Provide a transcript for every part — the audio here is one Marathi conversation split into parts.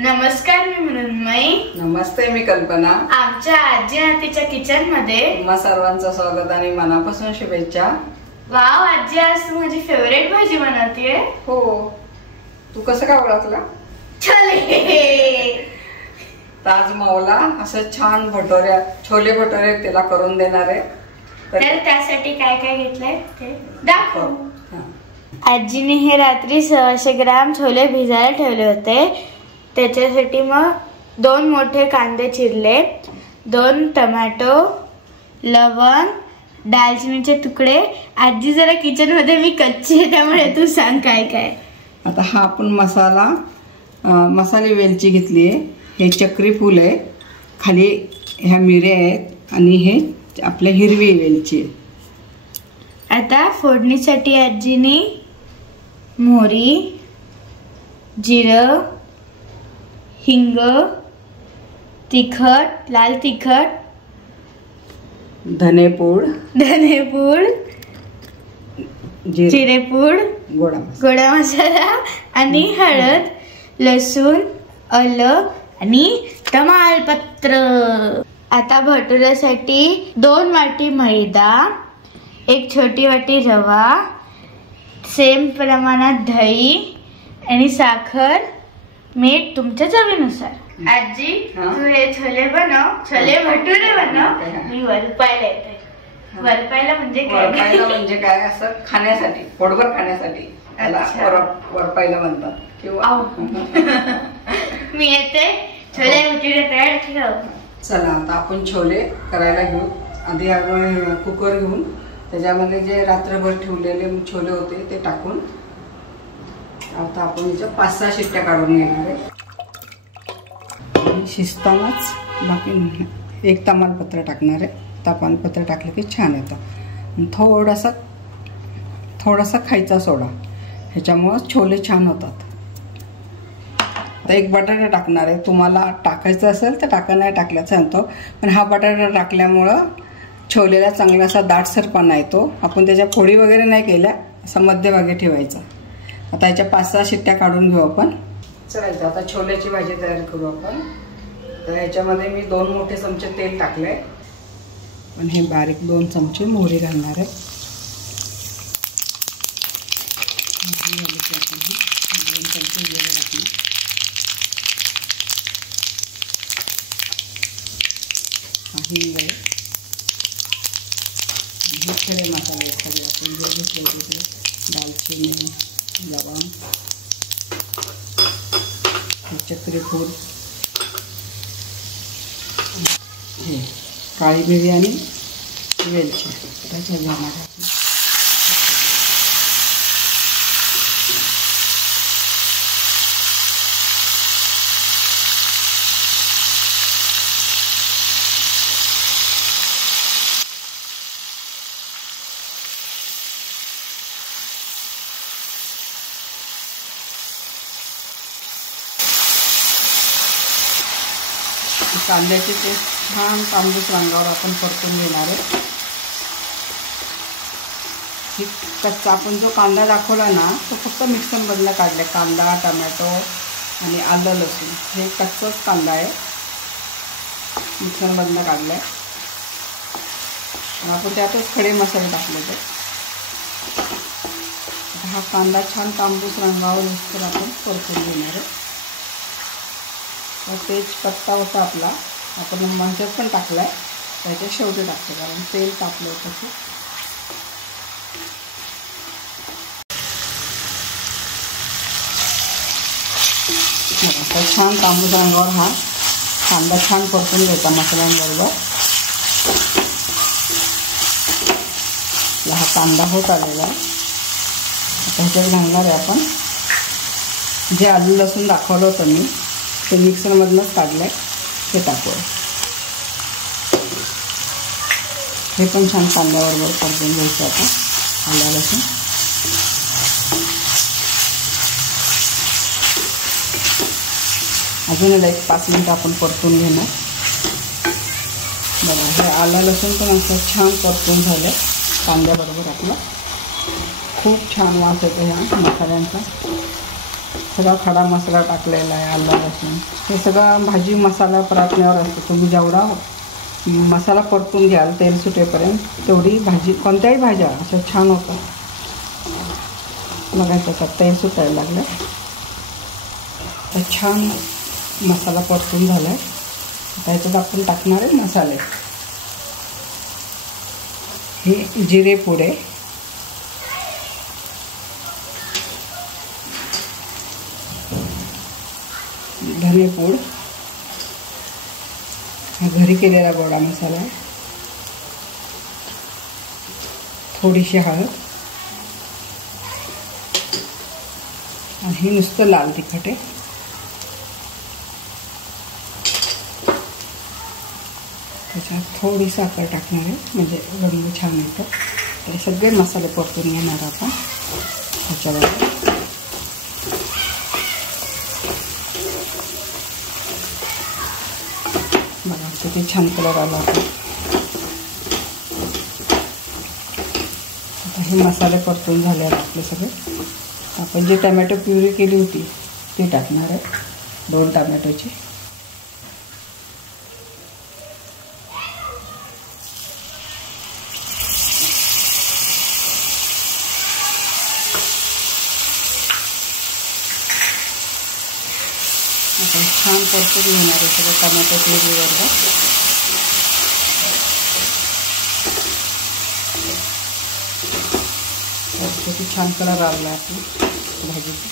नमस्कार, मी मृण्मयी. नमस्ते, मी कल्पना. आमच्या आजी हातीच्या किचन मध्ये तुम्हा सर्वांचं स्वागत आणि मनापासून शुभेच्छा. वाव, आजी आज तू माझी फेवरेट भाजी बनवतीये. हो, तू कसं काय ओळखला? चले ताज मावला असं छान भटोऱ्या, छोले भटोरे त्याला करून देणार आहे. तर त्यासाठी काय काय घेतलंय ते दाखव. आजीने हे रात्री 600 ग्राम छोले भिजायला ठेवले होते. त्याच्यासाठी मग 2 मोठे कांदे चिरले, 2 टोमॅटो, लवंग, दालचिनीचे तुकडे. आजी जरा किचन मध्ये मी कच्ची आहे, त्यामुळे तू सांग काय काय. आता हा आपण मसाले वेलची घेतली आहे. हे चक्री फूल आहे, खाली ह्या मिऱ्या आहेत आणि हे आपल्या हिरवी वेलची आहे. आता फोडणीसाठी आजीने मोहरी, जिरं, हिंग, तिखट, लाल तिखट, धनेपूड, जिरेपूड, गोडा मसाला आणि हळद, लसूण, आलं आणि तमालपत्र. आता भटुऱ्यासाठी 2 वाटी मैदा, 1 छोटी वाटी रवा, सेम प्रमाणात दही आणि साखर, मीठ तुमच्या चवीनुसार. आजी तू हे छोले बनव, छोले भटुरे बनव. मी वरपायला येते. वरपायला म्हणजे काय? असं खाण्यासाठी, पोटभर खाण्यासाठी वरपायला म्हणतात किंवा मी येते. छोले भटुरे तयार ठेव. चला, आता आपण छोले करायला घेऊ. आधी आपण कुकर घेऊन त्याच्यामध्ये जे रात्रभर ठेवलेले छोले होते ते टाकून आता आपण याच्या 5-6 शिट्ट्या काढून घेणार आहे. शिजतानाच बाकी 1 तमालपत्र टाकणार आहे. तमालपत्र टाकलं की छान येतं. थोडासा खायचा सोडा, ह्याच्यामुळं छोले छान होतात. आता 1 बटाटा टाकणार आहे. तुम्हाला टाकायचं असेल तर टाका, नाही टाकलं चालतो. पण हा बटाटा टाकल्यामुळं छोलेला चांगला असा दाटसरपणा येतो. आपण त्याच्या फोडी वगैरे नाही केल्या, असा मध्यभागी ठेवायचा. आता याच्या 5-6 शिट्ट्या काढून घेऊ आपण. चला, आता छोल्याची भाजी तयार करू आपण. तर ह्याच्यामध्ये मी 2 मोठे चमचे तेल टाकले आणि हे बारीक 2 चमचे मोहरी घालणार आहे. 2 चमचे जिरे टाकले, हिंग आहे, हे खडे मसाले आहेत सगळे आपण जे घेतले होते. दालचिनी, लवंग, चक्री फूल, हे काळी मिरी आणि वेलची त्याच्या घालणार. कांद्याची पेस्ट छान तांबूस रंगावर आपण परतून घेणार आहे. ही कच्चा आपण जो कांदा दाखवला ना, तो फक्त मिक्सरमधला काढला. कांदा, टोमॅटो आणि आलं, लसूण हे कच्चाच कांदा आहे, मिक्सरमधला काढला आहे. आपण त्यातच खडे मसाले टाकले. तर हा कांदा छान तांबूस रंगावर तर आपण परतून घेणार आहे. तेजपत्ता होता आपला, आपण मंचर पण टाकलाय, त्याच्या शेवटी टाकतो कारण तेल तापलं होतं. आता छान तांबूस रंगावर हा कांदा छान परतून घ्यायचा मसाल्यांबरोबर. हा कांदा होत आलेला आहे. आता ह्याच्यात घालणार आहे आपण जे आलं लसूण दाखवलं होतं मी, ते मिक्सरमधूनच काढलं आहे, ते टाकू. हे पण छान कांद्याबरोबर परतून घ्यायचं. आता आलं लसूण अजून 1-5 मिनिटं आपण परतून घेणार. बघा, हे आलं लसूण पण असं छान परतून झालं कांद्याबरोबर. आपलं खूप छान वास येतो ह्या मसाल्यांचा. सगळा खडा मसाला टाकलेला आहे, आलं लसूण हे सगळं भाजी मसाला परतण्यावर असतो. तुम्ही जेवढा मसाला परतून घ्याल तेल सुटेपर्यंत तेवढी भाजी, कोणत्याही भाज्या अशा छान होतात. बघायचं आता तेल सुटायला लागलं तर छान मसाला परतून झाला आहे. आता याच्यात आपण टाकणार आहे मसाले. हे जिरे पुडे, धनेपूड, हा घरी केलेला गोडा मसाला आहे, थोडीशी हळद आणि हे नुसतं लाल तिखट आहे. त्याच्यात थोडी साखर टाकणार आहे म्हणजे रंग छान येतो. तर सगळे मसाले परतून घेणार आपण त्याच्यावर. बघा किती छान कलर आला आता. आता हे मसाले परतून झाले आहेत आपले सगळे. आपण जे टमॅटो प्युरी केली होती ती टाकणार आहे, 2 टमॅटोची. आपण छान परतून घेणार आहे सगळं टमॅटो प्युरीवर. किती छान कलर आला आपली भाजीचा.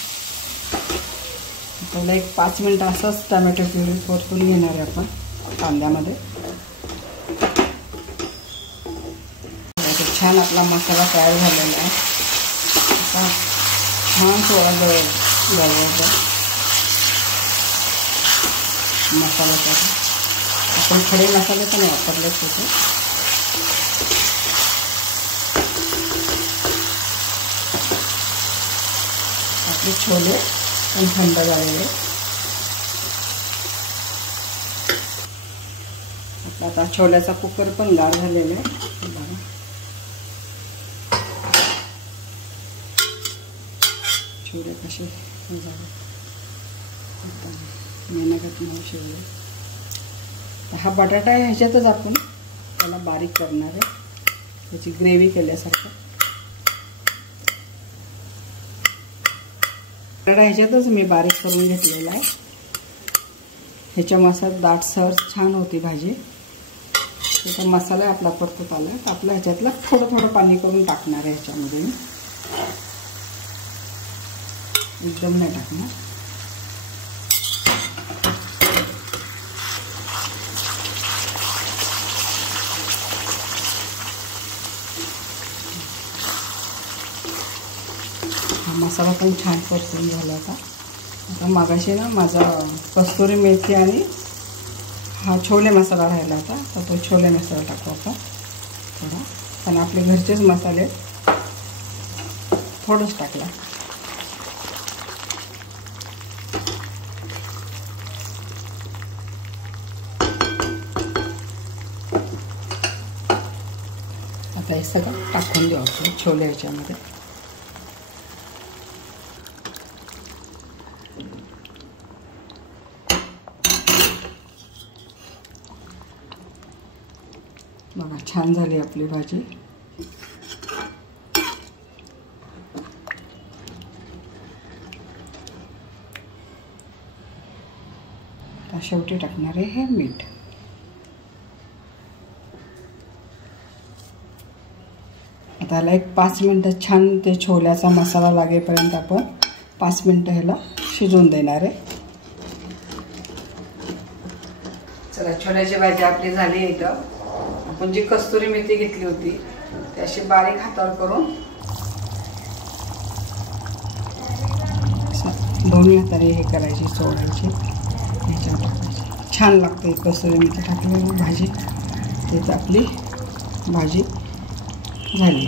पहिला एक 5 मिनटं असंच टमॅटो प्युरी परतून घेणार आहे आपण कांद्यामध्ये. छान आपला मसाला तयार झालेला आहे. आता छान थोडा जवळ मसाल्यासाठी आपण खडे मसाले पण वापरले होते. आपले छोले पण थंड झालेले. आपला आता छोल्याचा कुकर पण गार झालेला आहे. बघा छोले कसे झाले मेहनत नाही शिवले. हा बटाटा ह्याच्यातच आपण त्याला बारीक करणार आहे, त्याची ग्रेव्ही केल्यासारखं. बटाटा ह्याच्यातच मी बारीक करून घेतलेला आहे. ह्याच्या मसाल्यात दाटसर छान होती भाजी. तर मसाला आपला परतत आला तर आपला ह्याच्यातला थोडं थोडं पाणी करून टाकणार आहे. ह्याच्यामध्ये एकदम नाही टाकणार. मसाला पण छान परतून झाला होता. आता मागाशी ना माझा कस्तुरी मेथी आणि हा छोले मसाला राहिला होता, तर तो छोले मसाला टाकला होता थोडा. पण आपले घरचेच मसाले थोडंच टाकला. आता हे सगळं टाकून देऊ आपण छोले ह्याच्यामध्ये. बघा छान झाली आपली भाजी. आता शेवटी टाकणार आहे हे मीठ. आता ह्याला एक 5 मिनटं छान ते छोल्याचा मसाला लागेपर्यंत आपण 5 मिनटं ह्याला शिजवून देणार आहे. चला छोल्याची भाजी आपली झाली. एकदम आपण जी कस्तुरी मेथी घेतली होती ती अशी बारीक हातावर करून दोन्ही हाताने हे करायची, चोळायची, ह्याच्यावर टाकायची. छान लागते कस्तुरी मेथी टाकलेली भाजी. तेच आपली भाजी झाली.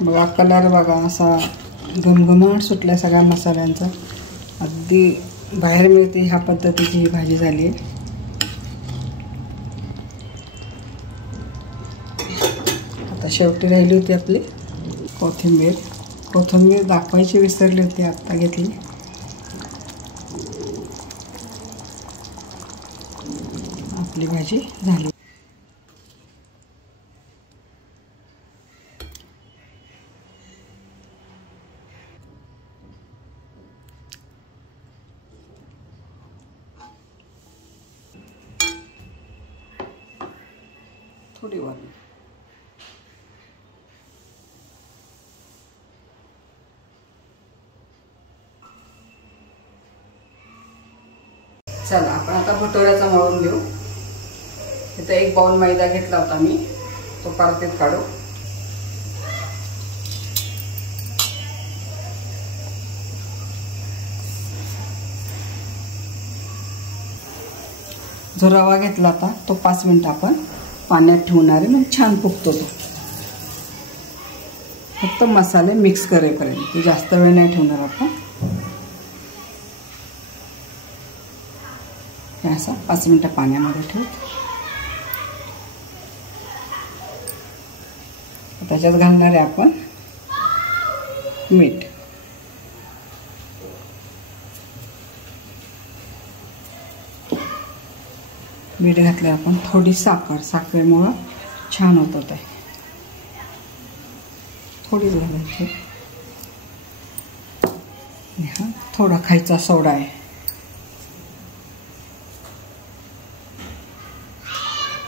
बघा कलर बघा असा घमघमाट सुटला सगळ्या मसाल्यांचा. अगदी बाहेर मिळते ह्या पद्धतीची ही भाजी झाली आहे. आता शेवटी राहिली होती आपली कोथिंबीर. कोथिंबीर दाखवायची विसरली होती, आत्ता घेतली. आपली भाजी झाली. थोडी वर चला आपण आता भटोऱ्याचा मळून घेऊ. इथं 1 बाउल मैदा घेतला होता मी, तो परतीत काढू. जो रवा घेतला होता तो 5 मिनिटं आपण पाण्यात ठेवणार आहे, मग छान फुगतो तो. फक्त मसाले मिक्स करेपर्यंत, जास्त वेळ नाही ठेवणार आपण. असं 5 मिनिटं पाण्यामध्ये ठेवू. त्याच्यात घालणार आहे आपण मीठ. मीठ घातलं आपण. थोडी साखर, साखरेमुळं छान होतं ते. थोडीच घालायची. हा थोडा खायचा सोडा आहे.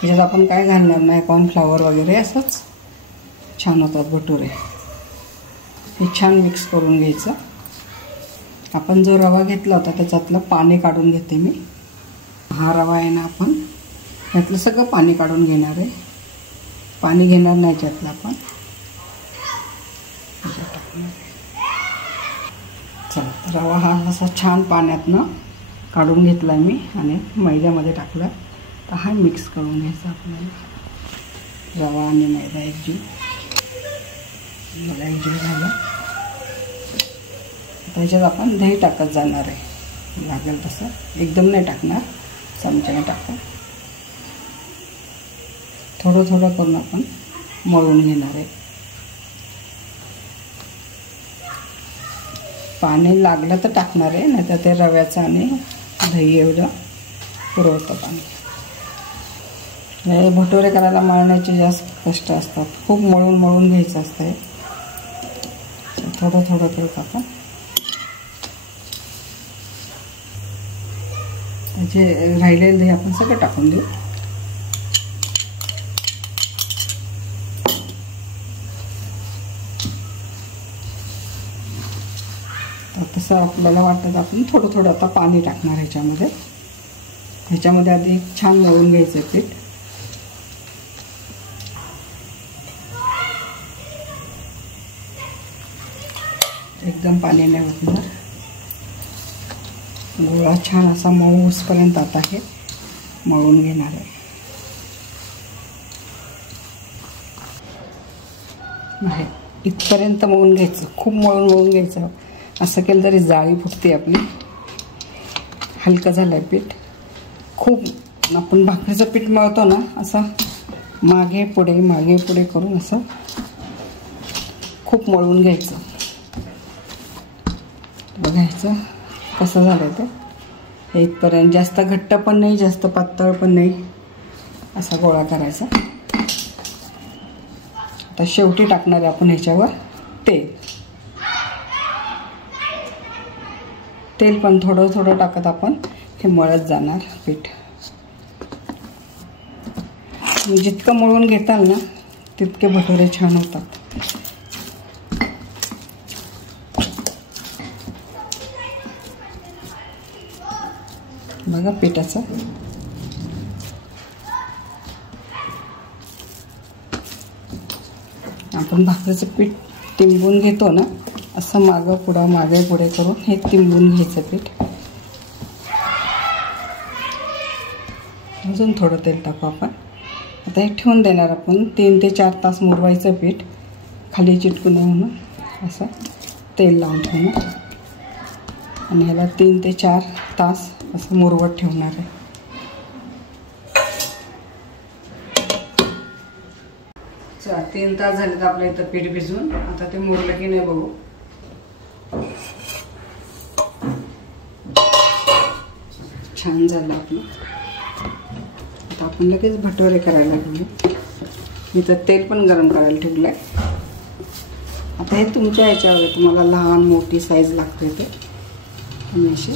त्याच्यात आपण काय घालणार नाही, कॉर्नफ्लॉवर वगैरे, असंच छान होतात भटुरे. हे छान मिक्स करून घ्यायचं. आपण जो रवा घेतला होता त्याच्यातलं पाणी काढून घेते मी. हा रवा आहे ना, आपण यातलं सगळं पाणी काढून घेणार आहे. पाणी घेणार नाही त्यातलं आपण. चला, रवा हा असा छान पाण्यातनं काढून घेतला मी आणि मैद्यामध्ये टाकला. तर हा मिक्स करून घ्यायचा आपल्याला. रवा आणि मैदा एकजीव झाला. त्याच्यात आपण दही टाकत जाणार आहे, लागेल तसं. एकदम नाही टाकणार, चमच्याने टाकू. थोडं थोडं करून आपण मळून घेणार आहे. पाणी लागलं तर टाकणार आहे, नाही तर ते रव्याचं आणि दही एवढं पुरवतं पाणी. भटोरे करायला मळण्याचे जास्त कष्ट असतात. खूप मळून मळून घ्यायचं असतं. थोडं थोडं करत आपण जे राहिलेलं दही आपण सगळं टाकून देऊ. तर तसं आपल्याला वाटतं आपण थोडं थोडं आता पाणी टाकणार ह्याच्यामध्ये. ह्याच्यामध्ये आधी छान मळून घ्यायचं पीठ. एकदम पाणी नाही वाटणार. गोळा छान असा मऊ होईपर्यंत आता हे मळून घेणार आहे. इथपर्यंत मळून घ्यायचं, खूप मळून घ्यायचं. असं केलं तरी जाळी फुटते आपली. हलकं झालं आहे पीठ. खूप आपण भाकरीचं पीठ मळतो ना, असं मागे पुढे करून असं खूप मळून घ्यायचं. बघायचं कसं झालं ते. इथपर्यंत जास्त घट्ट पण नाही, जास्त पातळ पण नाही, असा गोळा करायचा. आता शेवटी टाकणार आहे आपण ह्याच्यावर तेल पण थोडं थोडं टाकत आपण हे मळत जाणार पीठ. जितकं मळून घेताल ना तितके भटुरे छान होतात. बघा पिठाचं आपण भाकरीचं पीठ तिंबून घेतो ना, असं मागे पुढे करून हे तिंबून घ्यायचं पीठ. अजून थोडं तेल टाकू आपण. आता हे ठेवून देणार आपण. 3 ते 4 तास मुरवायचं पीठ, खाली चिटकू नये म्हणून असं तेल लावून ठेवणार. आणि ह्याला 3 ते 4 तास असं मुरवत ठेवणार आहे. चला 3 तास झाले तर आपलं इथं पीठ भिजून. आता ते मुरलं की नाही बघू. छान झालं आपलं. आता आपण लगेच भटोरे करायला घेऊ. मी तर तेल पण गरम करायला ठेवलं आहे. आता हे तुमच्या ह्याच्यावर तुम्हाला लहान मोठी साईज लागते ते. आणि असे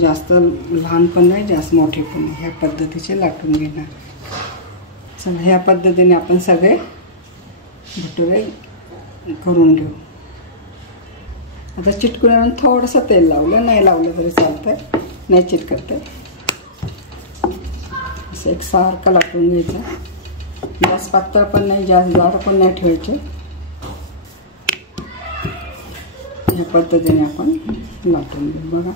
जास्त लहान पण नाही जास्त मोठे पण नाही, ह्या पद्धतीचे लाटून घेणार. चला ह्या पद्धतीने आपण सगळे भटुरे करून घेऊ. आता चिटकून थोडंसं तेल लावलं, नाही लावलं तरी चालतंय, नाही चिटकत. असं एक सारखं लाटून घ्यायचं. जास्त पातळ पण नाही जास्त जाड पण नाही ठेवायचे. ह्या पद्धतीने आपण लाटून घेऊ. बघा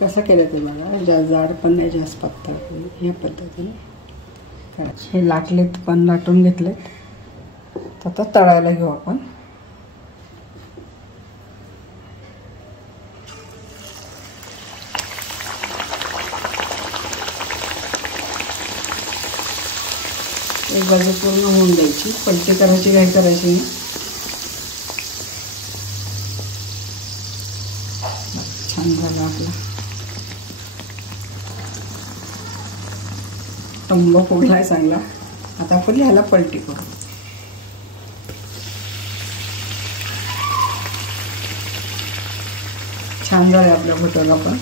कसं केलं ते बघा. जास्त जाड पण नाही जास्त पातळ पण नाही, ह्या पद्धतीने करायचं. हे लाटलेत पण लाटून घेतलेत. तर आता तळायला घेऊ आपण. एक बाजू पूर्ण होऊन द्यायची, पलटी करायची, काही करायची नाही. छान झालं आपला टंब फुगलाय चांगला. आता आपण ह्याला पलटी करू. छान झालं आपल्या भटोरा पण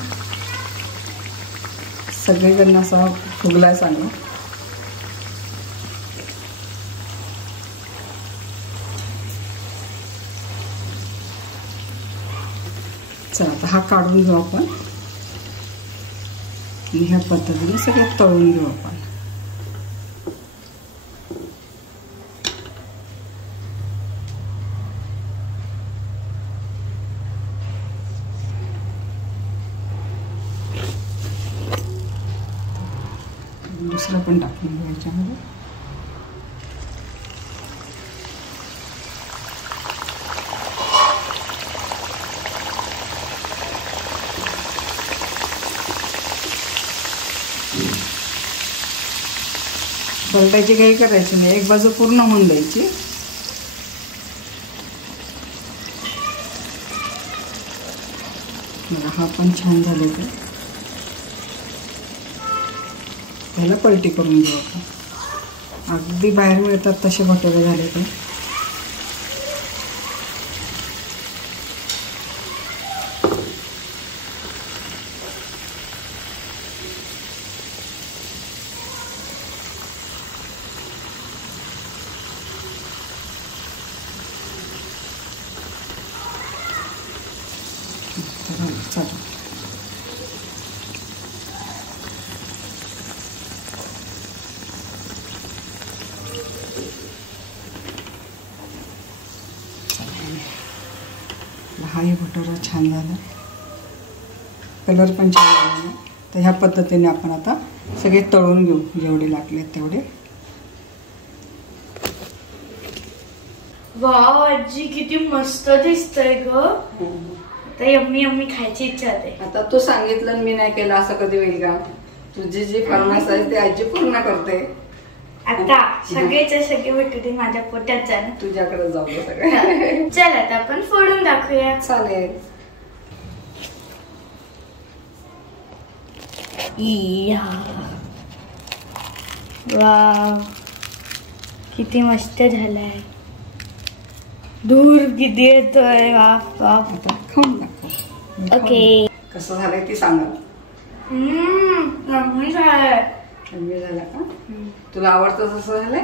सगळीकडनं असा फुगलाय चांगला. चला आता हा काढून घेऊ आपण. आणि ह्या पद्धतीने सगळे तळून घेऊ आपण. दुसरं पण टाकून घेऊ याच्यामध्ये. पलटायची काही करायची नाही, एक बाजू पूर्ण होऊन द्यायची. हा पण छान झाले ते. त्याला पलटी करून घेऊ आपण. अगदी बाहेर मिळतात तसे भटोरे झाले ते. चला हाही भटोरा छान झाला, कलर पण छान झाला. तर ह्या पद्धतीने आपण आता सगळे तळून घेऊ, जेवढे लागले तेवढे. वाव आजी किती मस्त दिसतंय ग. आता यम्मी यम्मी खायची इच्छा होते. आता तू सांगितलं मी नाही केलं असं कधी होईल का? तुझी जी फरमाईश आहे ती आजी पूर्ण करते. आता सगळेचे सगळे भटुरे माझ्या पोटात जाणार. तुझ्याकडे जाऊ सगळे. चल आता आपण फोडून दाखवूया. चालेल. वाव किती मस्त झालाय. दूर किती येतोय. वाफ वाफ. आता खाऊन दाखव. ओके. कसं झालंय ती सांगा. यम्मी झालंय. यम्मी झाला का? तुला आवडतं तसं झालंय?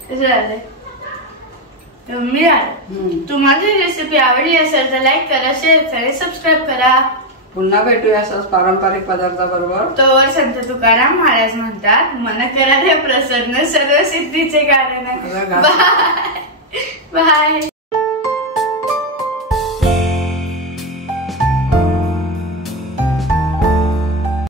कसं झालंय? यम्मी झालं. तुम्हाला ही रेसिपी आवडली असेल तर लाईक करा, शेअर करा, सबस्क्राईब करा. पुन्हा भेटूया असंच पारंपरिक पदार्थाबरोबर. तोवर संत तुकाराम महाराज म्हणतात, मन करा प्रसन्न सर्व सिद्धीचे कारण आहे. Bye bye.